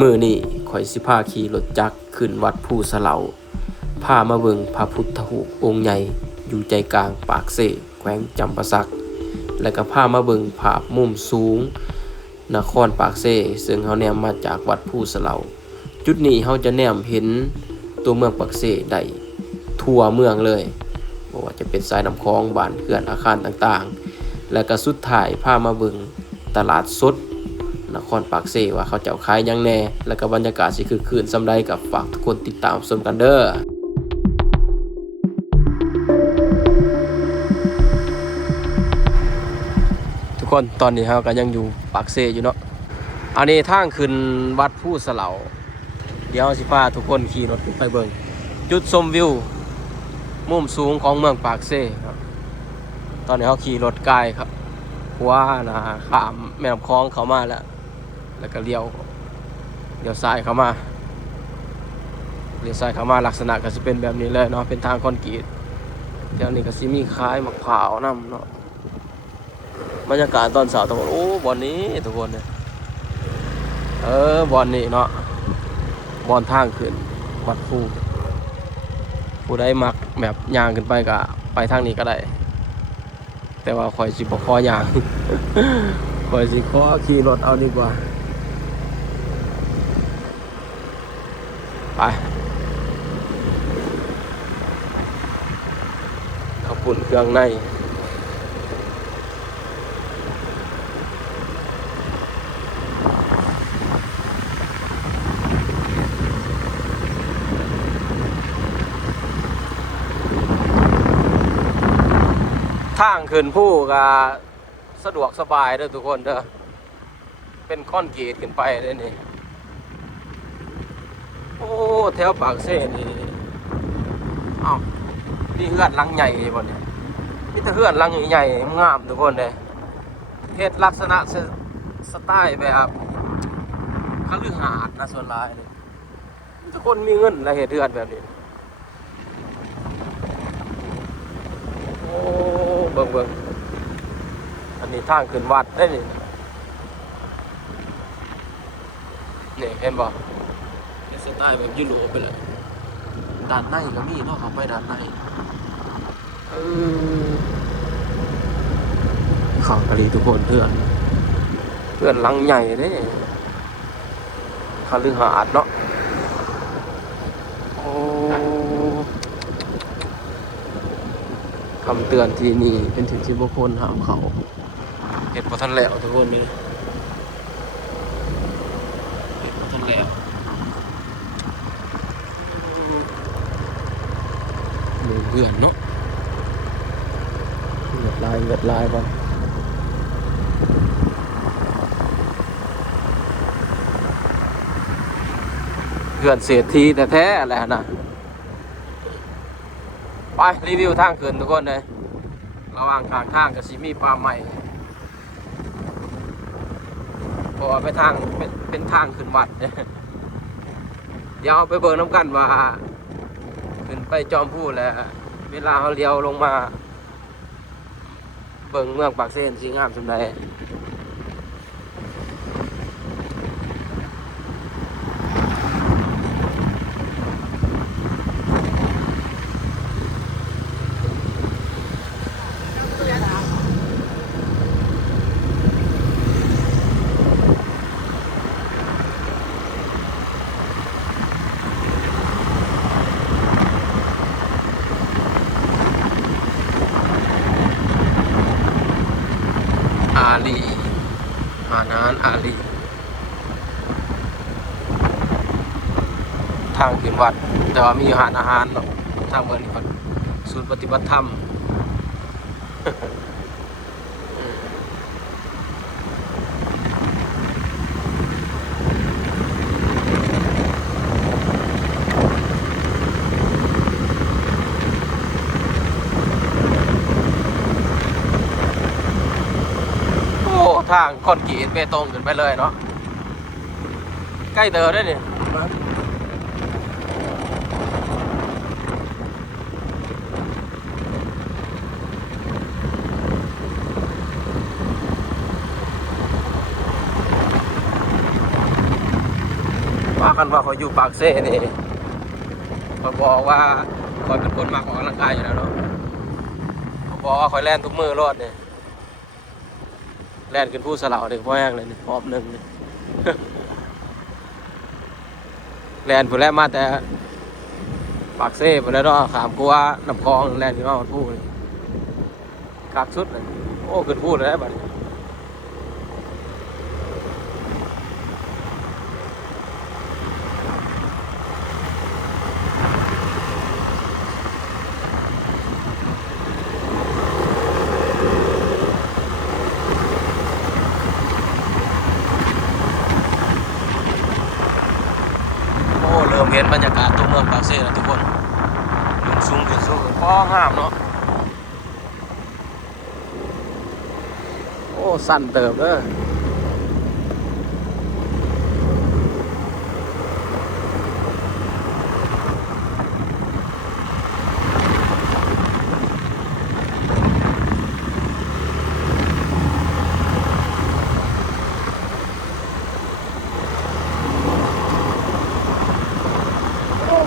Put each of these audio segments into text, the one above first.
มื้อนี้ข่อยสิพาขี่รถจักรขึ้นวัดภูสะเหลาพามาเบิ่งพระพุทธรูปองค์ใหญ่อยู่ใจกลางปากเสแขวงจำปาสักและก็พามาเบิ่งภาพมุมสูงนครปากเสซึ่งเฮาแนมมาจากวัดภูสะเหลาจุดนี้เฮาจะแนมเห็นตัวเมืองปากเสได้ทั่วเมืองเลยบ่ว่าจะเป็นสายน้ำคลองบ้านเรือนอาคารต่างๆและก็สุดท้ายพามาเบิ่งตลาดสดนครปากเสว่าเขาเจ้าขายหยังแหน่แล้วก็บรรยากาศสิคึกคืนส่ำใดกับฝากทุกคนติดตามชมกันเด้อทุกคนตอนนี้เราก็ยังอยู่ปากเสอยู่เนาะอันนี้ทางขึ้นวัดภูสะเหลาเดี๋ยวสิพาทุกคนขี่รถไปเบิ่งจุดชมวิวมุมสูงของเมืองปากเสครับตอนนี้เขาขี่รถไกลครับหัวนะข้ามแม่น้ำคลองเข้ามาแล้วก็เลี้ยวซ้ายเข้ามาลักษณะก็จะเป็นแบบนี้เลยเนาะเป็นทางคอนกรีตเดี๋ยวนี้ก็สิมีคล้ายมะพร้าวน้ำเนาะบรรยากาศตอนเช้าทุกคนโอ้บอนนี้ทุกคนเนี่ยบอนนี้เนาะบอนทางขึ้นวัดผู้ใดมักแบบย่างขึ้นไปก็ไปทางนี้ก็ได้แต่ว่าข่อยสิบ่ขอย่าง ข่อยสิขอขี่รถเอาดีกว่าไปข้าวปุ่นเครื่องในทางขึ้นผู้ก็สะดวกสบายเด้อทุกคนเด้อเป็นคอนกรีตขึ้นไปเลยนี่โอ้แถวปากเสนี่อ้าวนี่เฮือนหลังใหญ่บ่เนี่ยนี่ถ้าเฮือนหลังใหญ่ๆงามทุกคนเลยเฮ็ดลักษณะสไตล์แบบคฤหาสน์นะส่วนหลายเลยทุกคนมีเงินแล้วเฮ็ดเฮือนแบบนี้โอ้เบิ่งอันนี้ทางขึ้นวัดได้นี่เห็นบ่เป็นสไตล์แบบยุโรปไปเลยด้านในก็มีเนาะเข้าไปด้านในข้างกะลีทุกคนเพื่อนหลังใหญ่เด้คฤหาสน์เนาะโอ้คำเตือนที่นี่เป็นถิ่นที่บุคคลห้ามเขาเฮ็ดบ่ทันแล้วทุกคนนี่เฮ็ดบ่ทันแล้วหมู่เพื่อนเนาะเงือดลายบ่เพื่อนเศรษฐีแท้ๆแหละนะไปรีวิวทางขึ้นทุกคนเลยระหว่างทางกับสิมีป่าใหม่เพราะว่าไปทางเป็นทางขึ้นวัดเดี๋ยวไปเบิ่งน้ำกันว่าขึ้นไปจอมพูแล้วเวลาเขาเลี้ยวลงมาเบิ่งเมืองปากเสสิงามสำใดอาลีอาลีทางขึ้นวัดแต่ว่ามีอาหารเนาะทางเบิ่งนี่ก่อนศูนย์ปฏิบัติธรรมทางคอนกรีตเบตงขึ้นไปเลยเนาะใกล้เตอได้เนี่ย ว่ากันว่าเขาอยู่ปากเซ่นี่เขาบอกว่าคอยเป็นคนมักออกกำลังกายอยู่แล้วเนาะเขาบอกว่าคอยแล่นทุกมือรอดเนี่ยแล่นขึ้นผู้สลาวเลยพ่อแห้งเลยนี่หอบหนึ่งนี่แล่นผู้แรกมาแต่ปากเซ่ไปแล้วเนาะขามกูว่าน้ำคลองแล่นขึ้นมาพูดคักสุดเลยโอ้ขึ้นพูดเลยบัดนี้โอ้เริ่มเห็นบรรยากาศตัวเมืองปากเซ่แล้วทุกคนขึ้นสูงป้องห้ามเนาะโอ้สั่นเติบเด้อ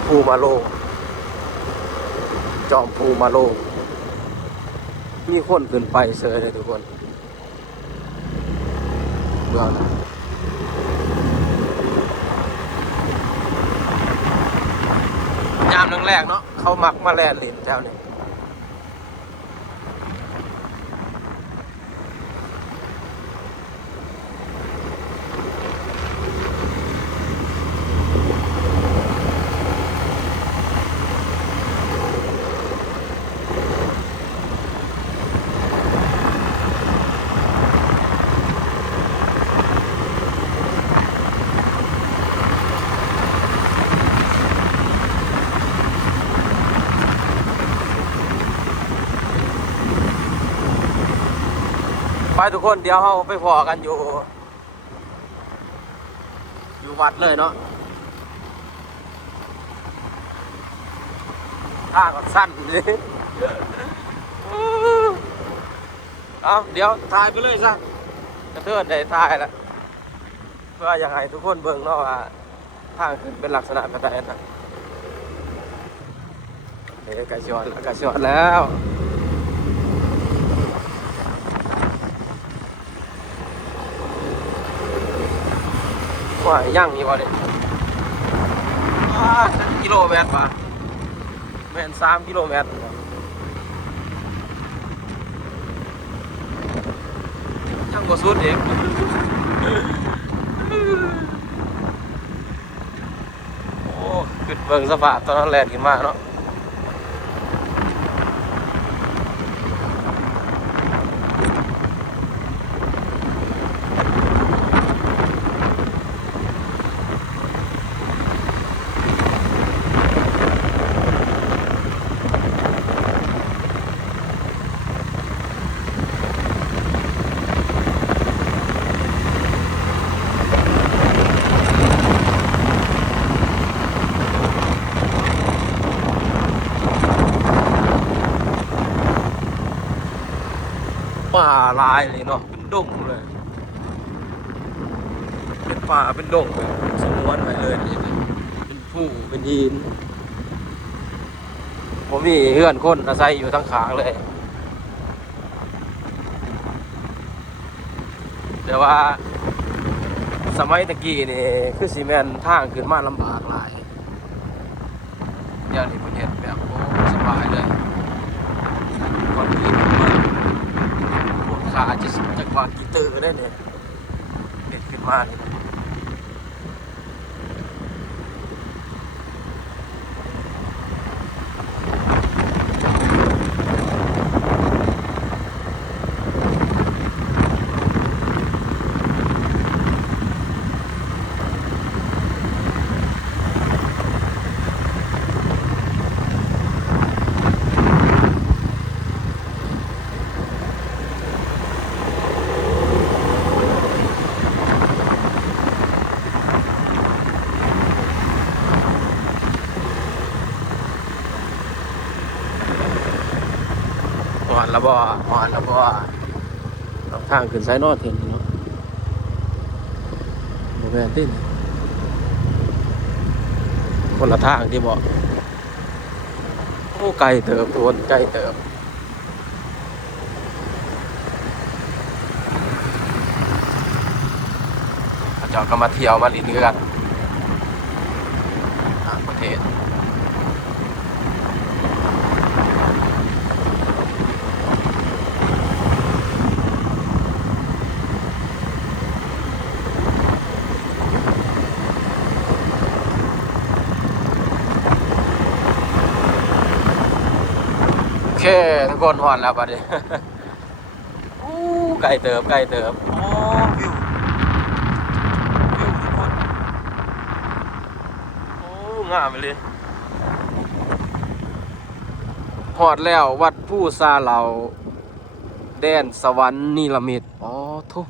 ภูมาโลจอมภูมาโลมีคนขึ้นไปเซยเลยทุกคนเบื้องยามแรกๆเนาะเขามักมาแล่นหลินแถวนี้ไปทุกคนเดี๋ยวเราไปพอกันอยู่วัดเลยเนาะทางก็สั้นเลยเอาเดี๋ยวถ่ายไปเลยซะกระเทิดได้ถ่ายแล้วเพื่ออยากให้ทุกคนเบิ่งเนาะว่าทางขึ้นเป็นลักษณะแบบไหนนะเดี๋ยวกระชอนแล้วว่าย่างนี่วะเนี่ยกิโลเมตรป่ะแม่น3 กิโลเมตรยังบ่สุดเองโอ้ขึ้นเบิ่งสภาพตอนนั้นแล่นขึ้นมาเนาะป่าลายเลยเนาะเป็นดงเลยเป็นป่าเป็นดงเลยสมวนไปเลยเป็นผู้เป็นหินผมมีเพื่อนคนอาศัยอยู่ทั้งขางเลยแต่ว่าสมัยตะกี้นี่คือซีเมนทางขึ้นมาลำบากหลายอย่างนี้ประเทศแบบโอ้สบายเลยก่อนที่ขาจะจักว่ากี่ตื่นได้เนี่ยเด็ดขึ้นมาเลยอ่อนแล้วบ่ทางขึ้นไซนอดเห็นเนาะโมแมนติน คนละทางที่บอกโอ้ไกลเติบทุกคนไกลเติบเขาเจ้าก็มาเที่ยวมาลิ้นกันต่างประเทศโอเคทุกคนหอนแล้วบัดนี้ โอ้ไกลเติบไกลเติบโอ้วิวทุกคนโอ้งามไปเลยหอดแล้ววัดผู้ซาเหลาแดนสวรรค์นิรมิตอ๋อทุก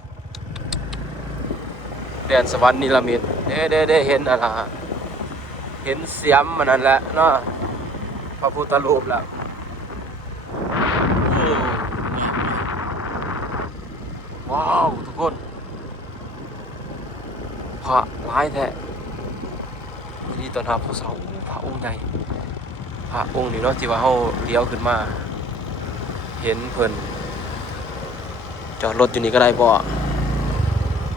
แดนสวรรค์นิรมิตได้เห็นอะไรเห็นเสียมมันนั่นแหละเนาะพระพุทธรูปแล้วว้าวทุกคนพระหลายแท้นี่ตอนทับผู้เสาพระองค์ใหญ่พระองค์นี่เนาะที่ว่าเขาเลี้ยวขึ้นมาเห็นเพิ่นจอดรถอยู่นี่ก็ได้บ่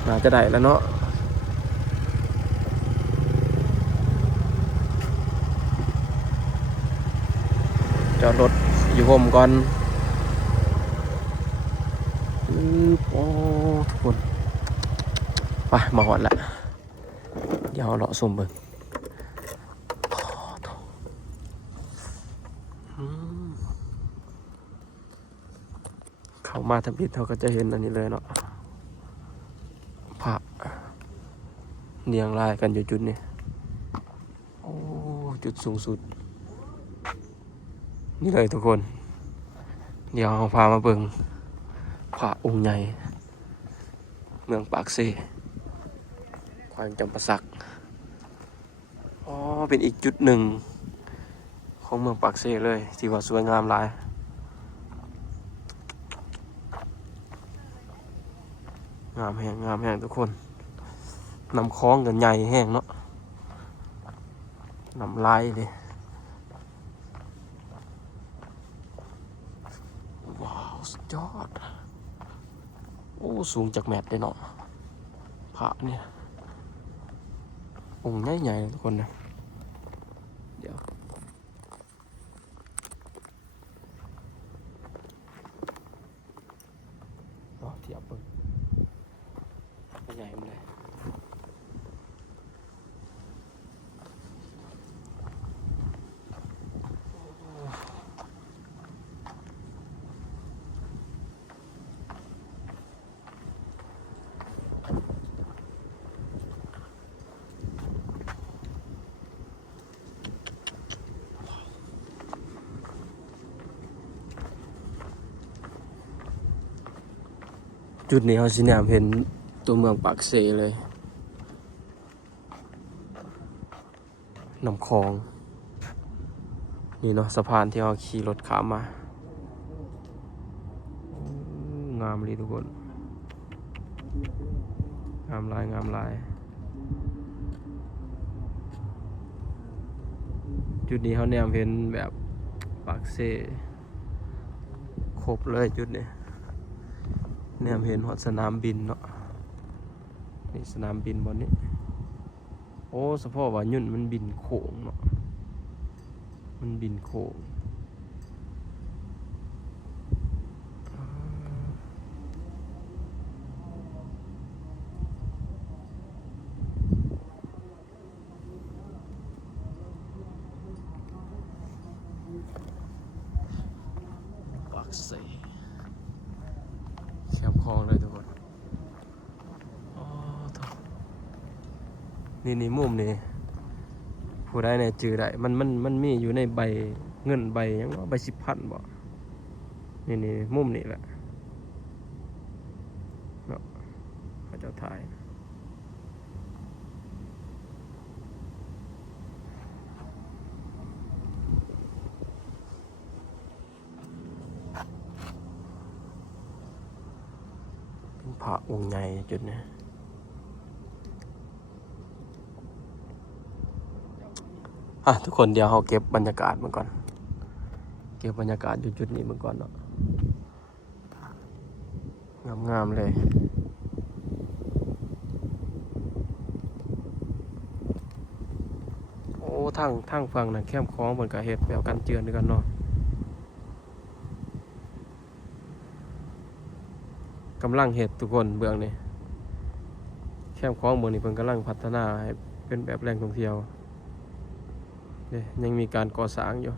น่าจะได้แล้วเนาะจอดรถอยู่ห่มก่อนโอ้ทุกคนไปมาหอดละเดี๋ยวเลาะส้มเบิ่งเข้ามาทำผิดเขาก็จะเห็นอันนี้เลยเนาะพระเรียงรายกันอยู่จุดนี้โอ้จุดสูงสุดนี่เลยทุกคนเดี๋ยวเราพามาเบิ่งพระองค์ใหญ่เมืองปากเซ่แขวงจำปาสักอ๋อเป็นอีกจุดหนึ่งของเมืองปากเซ่เลยที่ว่าสวยงามหลายงามแห้งทุกคนนำคล้องกันใหญ่แห้งเนาะนำลายเลยว้าวสุดยอดโอ้สูงจากแมตได้เนาะพระเนี่ยองค์ใหญ่ๆเลยทุกคนนะเดี๋ยวเนาะเทียบเบิ่งใหญ่ๆมันเลยจุดนี้เขาสิแนมเห็นตัวเมืองปากเซเลยน้ำคลองนี่เนาะสะพานที่เราขี่รถข้ามมางามเลยทุกคนงามลายจุดนี้เขาแนมเห็นแบบปากเซครบเลยจุดนี้แนมเห็นหอดสนามบินเนาะนี่สนามบินบนนี้โอ้เฉพาะว่ายุ่นมันบินโค้งเนาะมันบินโค้งปากเซแคบคลองเลยทุกคนนี่มุมนี่ผู้ได้เนี่ยจือได้มันมีอยู่ในใบเงินใบยังว่าใบ10,000บ่นี่มุมนี่แหละเนาะเขาจะถ่ายเป็นพระองค์ใหญ่จุดนี้ ทุกคนเดี๋ยวเราเก็บบรรยากาศมันก่อนเก็บบรรยากาศอยู่จุดนี้มันก่อนเนาะงามๆเลยโอ้ทางฝั่งน่ะแคมป์คลองเหมือนกับเฮ็ดแบบกันเจือนด้วยกันเนาะกำลังเฮ็ดทุกคนเบื้องนี้แคมป์คลองเมืองนี้เพิ่นกำลังพัฒนาให้เป็นแบบแหล่งท่องเที่ยวเนี่ยยังมีการก่อสร้างอยู่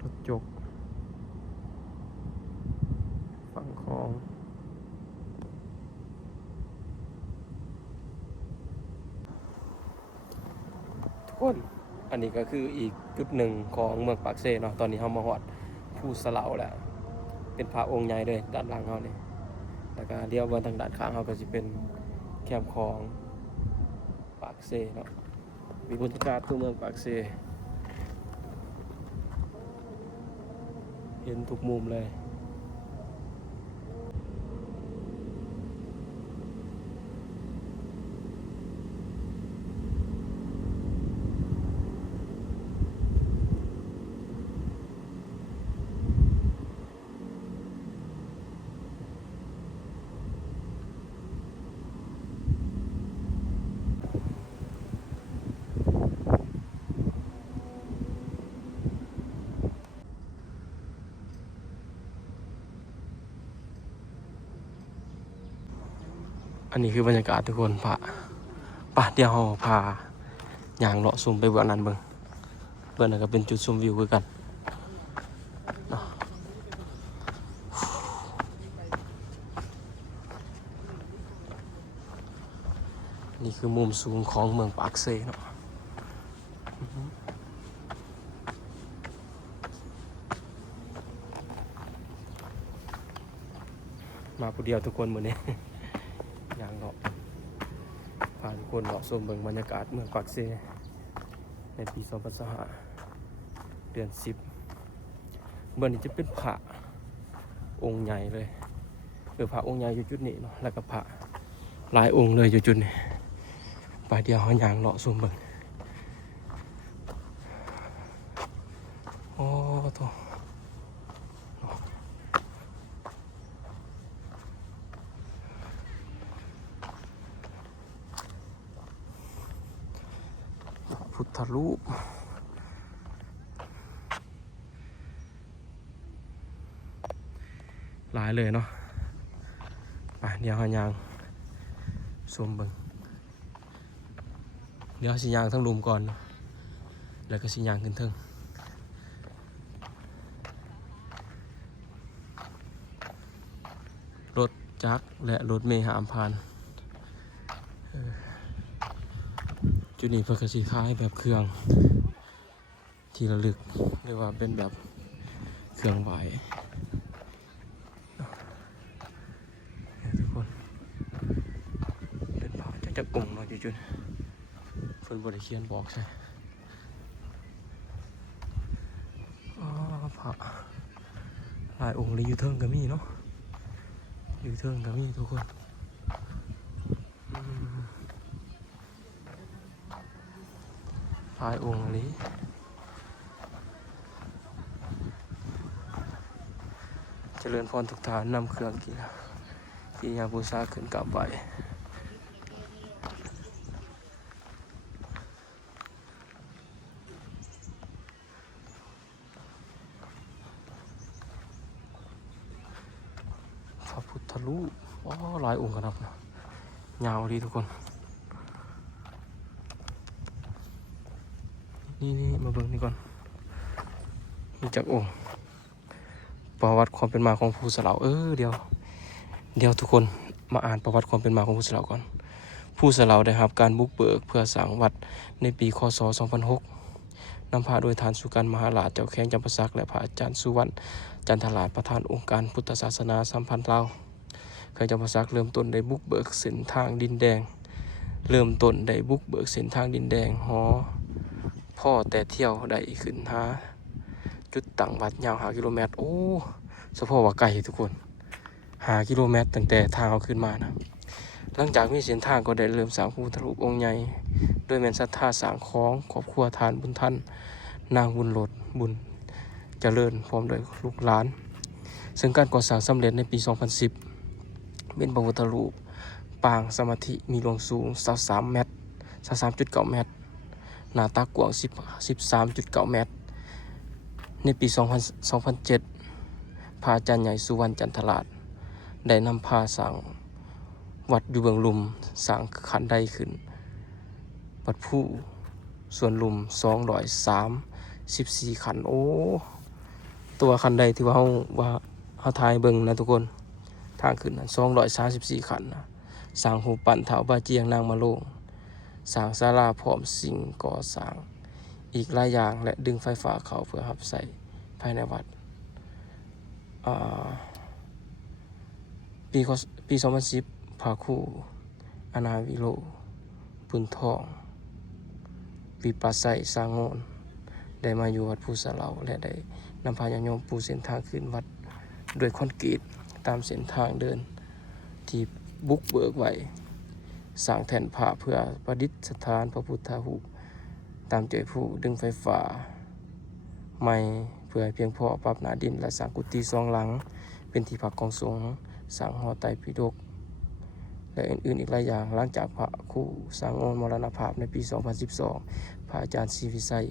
รถจกฝั่งคลองทุกคนอันนี้ก็คืออีกจุดหนึ่งของเมืองปากเซ่เนาะตอนนี้เรามาฮอดภูสะเหลาแล้วเป็นพระองค์ใหญ่เลยด้านหลังเราเนี่ยแล้วก็เลี้ยวเบิ่งทางด้านข้างเราก็สิเป็นแคมป์คลองปากเซ่เนาะมีบรรยากาศตัวเมืองปากเซ่เห็นทุกมุมเลยอันนี้คือบรรยากาศทุกคนป่ะเดี๋ยวเราพาย่างเลาะซุ่มไปเบื้องนั้นเบื้องนั้นก็เป็นจุดชมวิวคือกันเนาะนี่คือมุมสูงของเมืองปากเซ่เนาะมาผู้เดียวทุกคนมื้อนี้ ย่างเลาะพาทุกคนเลาะชมเบิ่งบรรยากาศเมืองปากเซ่ในปี2025เดือน10เบื้องนี้จะเป็นพระองค์ใหญ่เลยพระองค์ใหญ่อยู่จุดนี้เนาะแล้วก็พระหลายองค์เลยอยู่จุดนี้ไปเดียวเขาย่างเลาะชมเบิ่งโอ้โตพุทธรูปหลายเลยเนาะไปเดี๋ยวเขาย่างชมเบิ่งเดี๋ยวสิย่างทั้งลุมก่อนเนาะแล้วก็สิย่างขึ้นเทิงรถจักรและรถเมล์หามผ่านจุดนี้เพื่อสิค้ายแบบเครื่องที่ระลึกหรือว่าเป็นแบบเครื่องไหวทุกคนเป็นผ่าจะกงเนาะจุดเพิ่นบ่ได้เขียนบอกใช่พระหลายองค์เลยอยู่เทิงก็มีเนาะอยู่เทิงก็มีทุกคนหลายองค์นี้เจริญพรทุกฐานนำเครื่องกิยาบูชาขึ้นกลับไปพระพุทธรูปหลายองค์ครับยาวดีทุกคนนี่มาเบิ่งนี่ก่อนมีจักองค์ประวัติความเป็นมาของภูสะเหลาเดี๋ยวทุกคนมาอ่านประวัติความเป็นมาของภูสะเหลาก่อนภูสะเหลาได้รับการบุกเบิกเพื่อสร้างวัดในปีคศ2006นำพาโดยฐานสุกันมหาราชเจ้าแข้งจำปาสักและพระอาจารย์สุวรรณจันทราชประธานองค์การพุทธศาสนาสัมพันธ์ลาวแข้งจำปาสักเริ่มต้นได้บุกเบิกเส้นทางดินแดงหอพ่อแต่เที่ยวได้ขึ้นหาจุดตั้งวัดยาว5 กิโลเมตรเฉพาะว่าไกลทุกคน5 กิโลเมตรตั้งแต่ทางเอาขึ้นมานะหลังจากมีเส้นทางก็ได้เริ่มสร้างพระพุทธรูปองค์ใหญ่ โดยแม่นศรัทธาสร้างของครอบครัวทานบุญท่านนางบุญโหลดบุญเจริญพร้อมด้วยลูกหลานซึ่งการก่อสร้างสำเร็จในปี 2010 เป็นพระพุทธรูปปางสมาธิมีรวงสูง23เมตร23.9 เมตรหน้าตักกว้าง13.9 เมตรในปี 2007 พระอาจารย์ใหญ่สุวรรณจันทราชได้นำพาสร้างวัดอยู่เบื้องลุมสร้างขันไดขึ้นวัดผู้ส่วนลุม234ขันโอ้ตัวขันไดที่ว่าเฮาทายเบิ่งนะทุกคนทางขึ้น234ขันนะสร้างหูปั่นเถาบาเจียงนางมะโลงสร้างศาลาพร้อมสิ่งก่อสร้างอีกหลายอย่างและดึงไฟฟ้าเข้าเพื่อรับใช้ภายในวัดปี 2010 พระครูอนาวิโรปุณทองวิปัสสัยสร้างโงนได้มาอยู่วัดภูสะเหลาและได้นำพาญาติโยมปูเส้นทางขึ้นวัดด้วยคอนกรีตตามเส้นทางเดินที่บุกเบิกไว้สร้างแท่นผาเพื่อประดิษฐานพระพุทธรูปตามใจผู้ดึงไฟฟ้าใหม่เพื่อเพียงพอปรับหน้าดินและสร้างกุฏิ2 หลังเป็นที่พักของสงฆ์สร้างหอไตรปิฎกและอื่นๆอีกหลายอย่างหลังจากพระครูสร้างโอนมรณภาพในปี 2012 พระอาจารย์ศรีวิชัย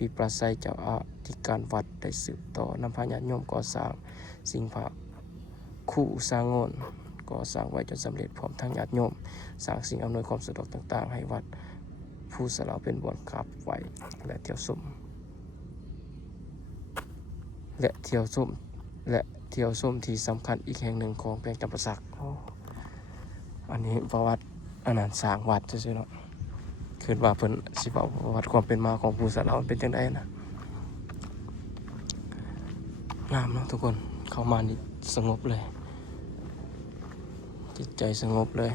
วิปัสสัยเจ้าอธิการวัดได้สืบต่อนำพาญาติโยมก่อสร้างสิ่งพระครูสร้างโอนก่อสร้างไว้จนสำเร็จพร้อมทั้งญาติโยมสร้างสิ่งอำนวยความสะดวกต่างๆให้วัดภูสะเหลาเป็นบ่อนขับไว้และเที่ยวชมที่สำคัญอีกแห่งหนึ่งของแปลงจำปาสักอันนี้ประวัติอันนั้นสร้างวัดซื่อๆเนาะคิดว่าเพิ่นสิเว้าประวัติความเป็นมาของภูสะเหลามันเป็นจังได๋นะงามเนาะทุกคนเข้ามานี่สงบเลยจิตใจสงบเลย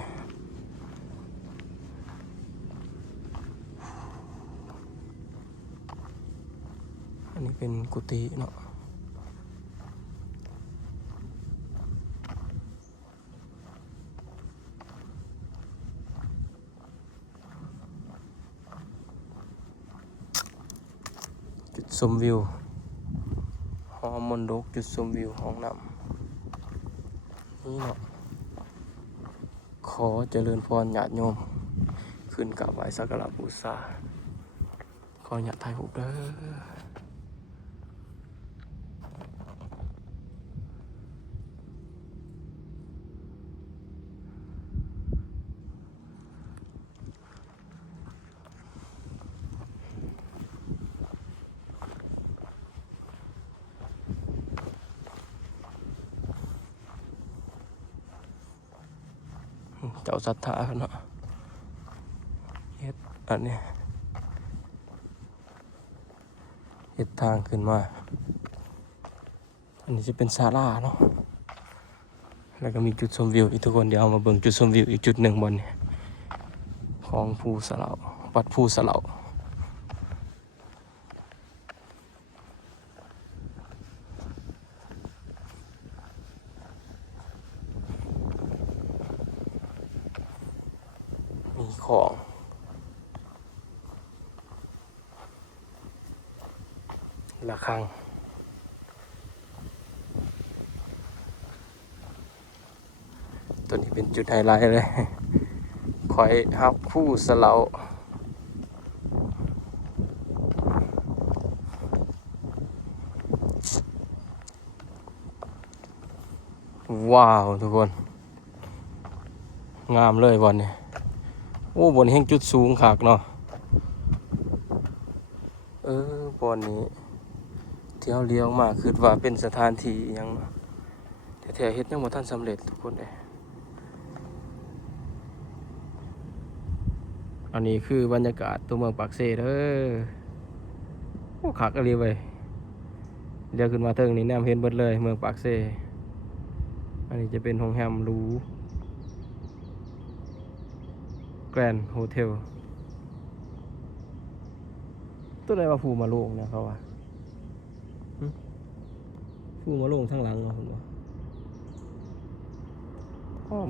อันนี้เป็นกุฏิเนาะจุดชมวิวหอมนดกจุดชมวิวห้องน้ำนี่เนาะขอเจริญพรญาติโยมขึ้นกราบไหว้สักการะบูชาขอญาติถ่ายรูปเด้อเจ้าศรัทธาเนาะเฮ็ดอันนี้เฮ็ดทางขึ้นมาอันนี้จะเป็นศาลาเนาะแล้วก็มีจุดชมวิวอีกทุกคนเดี๋ยวเอามาเบิ่งจุดชมวิวอีกจุดหนึ่งบนนี้ของภูสะเหลาวัดภูสะเหลามีของระฆังตัวนี้เป็นจุดไฮไลท์เลยคอยฮับภูสะเหลาว้าวทุกคนงามเลยบนนี้โอ้บนแห่งจุดสูงขากเนาะบนนี้เที่ยวเลี้ยวมาคือว่าเป็นสถานที่ยังแต่แท้เฮ็ดยังบ่ทันสำเร็จทุกคนเลยอันนี้คือบรรยากาศตัวเมืองปากเซ่เด้อโอ้ขากอะไรเว้ยเดี๋ยวขึ้นมาเทิงนี่แนมเห็นเบิดเลยเมืองปากเซ่อันนี้จะเป็นโรงแรมหรูแกรนด์โฮเทลตัวไหนว่าภูมาโล่งนะเขาว่าภูมาโล่งทั้งหลังเนาะคุณว่า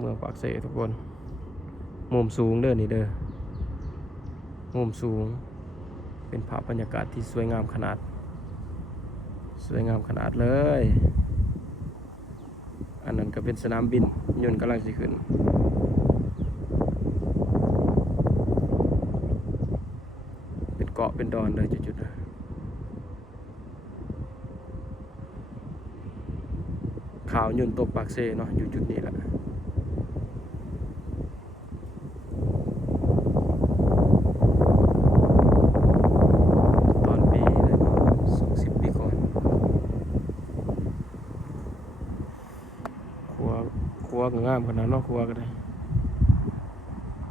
เมืองปากเซ่ทุกคนมุมสูงเด้อนี่เด้อ มุมสูงเป็นภาพบรรยากาศที่สวยงามขนาดเลยอันนั้นก็เป็นสนามบินยนต์กำลังสิขึ้นเป็นเกาะเป็นดอนเลยจุดๆข่าวยนต์ตกปากเซเนาะอยู่จุดนี้แหละตอนปีเลย20 ปีก่อนครัวก็งามขนาดเนาะครัวก็ได้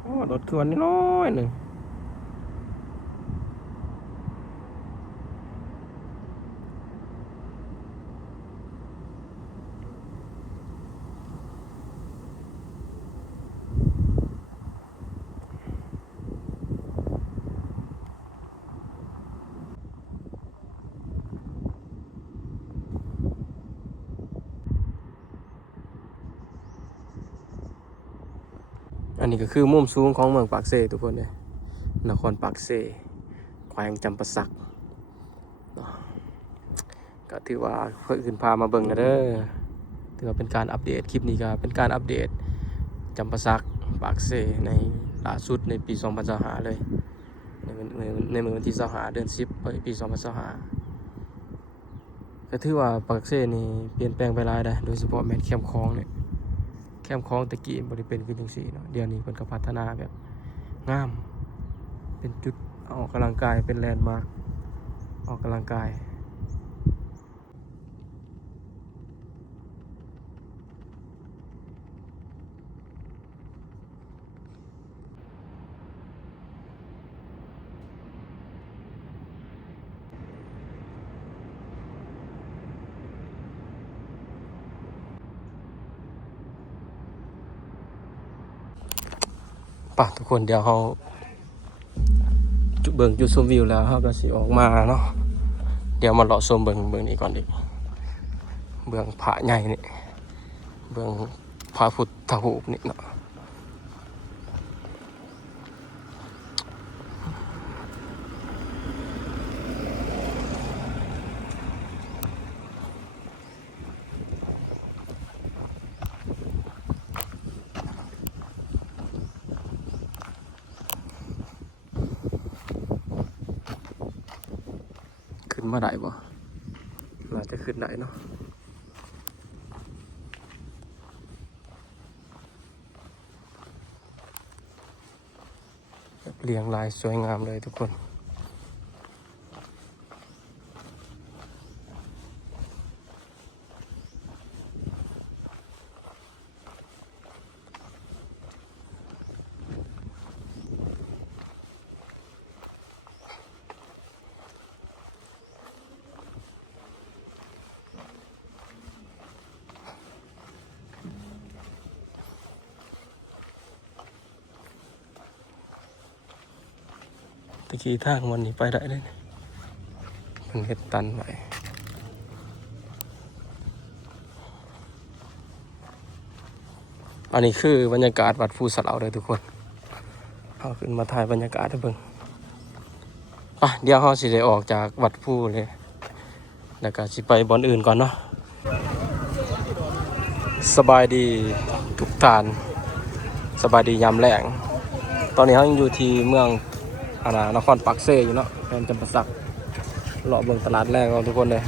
โอ้รถครัวน้อยหนึ่งอันนี้ก็คือมุมสูงของเมืองปากเซทุกคนเลยนครปากเซแขวงจำปาสักเนาะก็ถือว่าเพื่อนพามาเบิ่งนะเด้อถือว่าเป็นการอัปเดตคลิปนี้ก็เป็นการอัปเดตจำปาสักปากเซในล่าสุดในปี2025เลยในเมื่อวันที่25เดือน10ปี2025ก็ถือว่าปากเซนี่เปลี่ยนแปลงไปหลายได้โดยเฉพาะแม่นแคมป์คลองเนี่ยแคมป์คลองตะกี้บ่ได้เป็นคือจังซี่เนาะเดี๋ยวนี้เพิ่นก็พัฒนาแบบงามเป็นจุดออกกำลังกายเป็นแลนด์มาร์คออกกำลังกายป่ะทุกคนเดี๋ยวเราเบิ่งจุดชมวิวแล้วเราก็สิออกมาเนาะเดี๋ยวมาเลาะชมเบิ่งนี้ก่อนดิเบิ่งพระใหญ่นี่เบิ่งพระพุทธรูปนี่เนาะขึ้นมาได้บ่น่าจะขึ้นได้เนาะเรียงรายสวยงามเลยทุกคนตะกี้ทางวันนี้ไปได้เลยมันเฮ็ดตันไว้อันนี้คือบรรยากาศวัดภูสะเหลาเลยทุกคนเอาขึ้นมาถ่ายบรรยากาศให้เบิ่งเดี๋ยวเราสิได้ออกจากวัดภูเลยแล้วก็สิไปบ่อนอื่นก่อนเนาะสบายดีทุกท่านสบายดียามแล้งตอนนี้เรายังอยู่ที่เมืองนครปากเซอยู่เนาะแฟนจำปาสักเลาะเบิ่งตลาดแรกของทุกคนเลย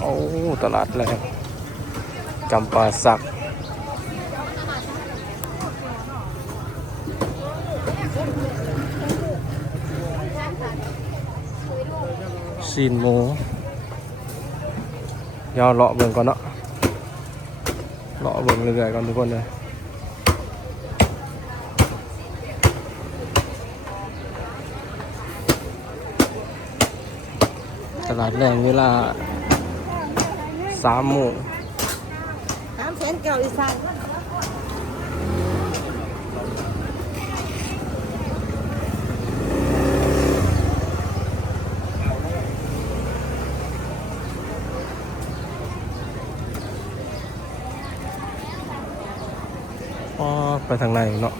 โอ้ตลาดแรกจำปาสักซีนหมูเดี๋ยวเลาะเบิ่งก่อนเนาะเลาะเบิ่งเรื่อยๆก่อนทุกคนเลยตลาดแรงเวลา3 โมง300,000อีสาน ไปทางในเนาะ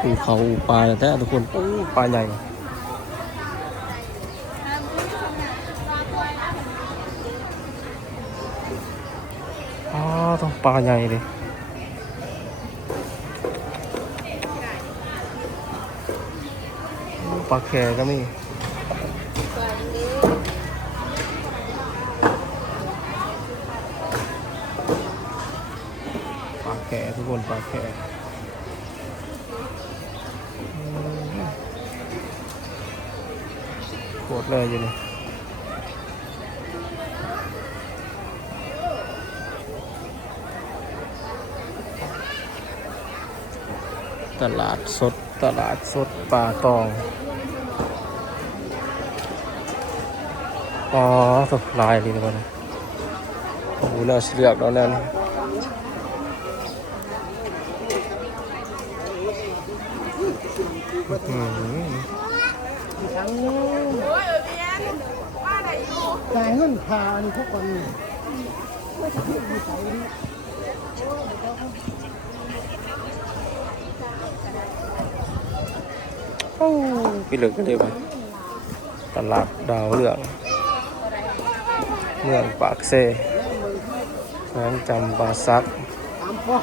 ภูเขาปลาแต่ทุกคนโอ้ปลาใหญ่อ๋อต้องปลาใหญ่เลยปลาแคก็มีปลาแคทุกคนปลาแคโคตรเลยอยู่นี่ตลาดสดปลาตองอ๋อตกลายดีทุกคนโอ้โหน่าเลือกแล้วนั่นจ่ายเงินค่าอันนี้ทุกคนไม่ใช่ที่ใส่พี่เหลือกันเลยไปตลาดดาวเรืองเมืองปากเซ่แขวงจำปาสัก ตามป้อม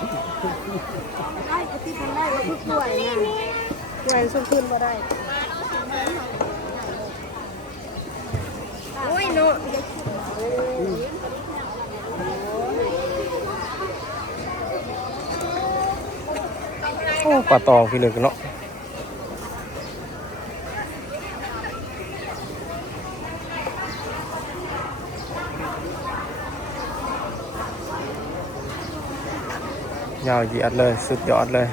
ได้ก็ที่มันได้ก็ทุกหน่วยนะหน่วยส่งคืนมาได้โอ้ยเนาะโอ้ปลาตองพี่เหลือกันเนาะยาวเหยียดเลยสุดยอดเลย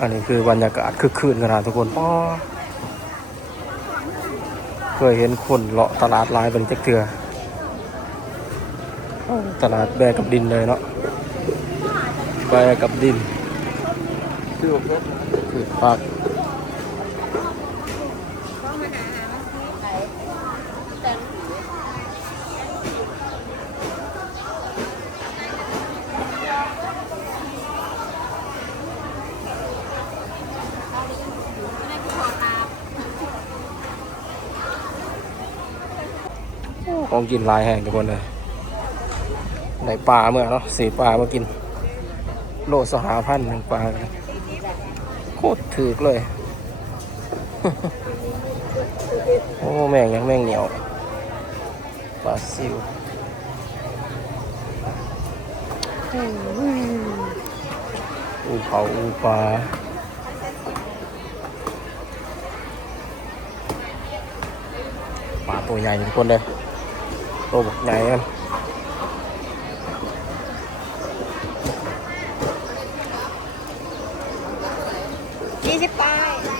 อันนี้คือบรรยากาศคึกคืนขนาดทุกคนป้อเคยเห็นคนเลาะตลาดลายบริจักเถื่อตลาดแบกกับดินเลยเนาะแบกกับดินคือผักของกินลายแห้งทุกคนเลยได้ปลาเมื่อเนาะสีปลามากินโล2,500หนึ่งปลาโคตรถือเลย โอ้แม่งยังแม่งเหนียวปลาซิวอูเผาอูปลาปลาตัวใหญ่ทุกคนเลยตัวบักใหญ่กัน20 ปลาย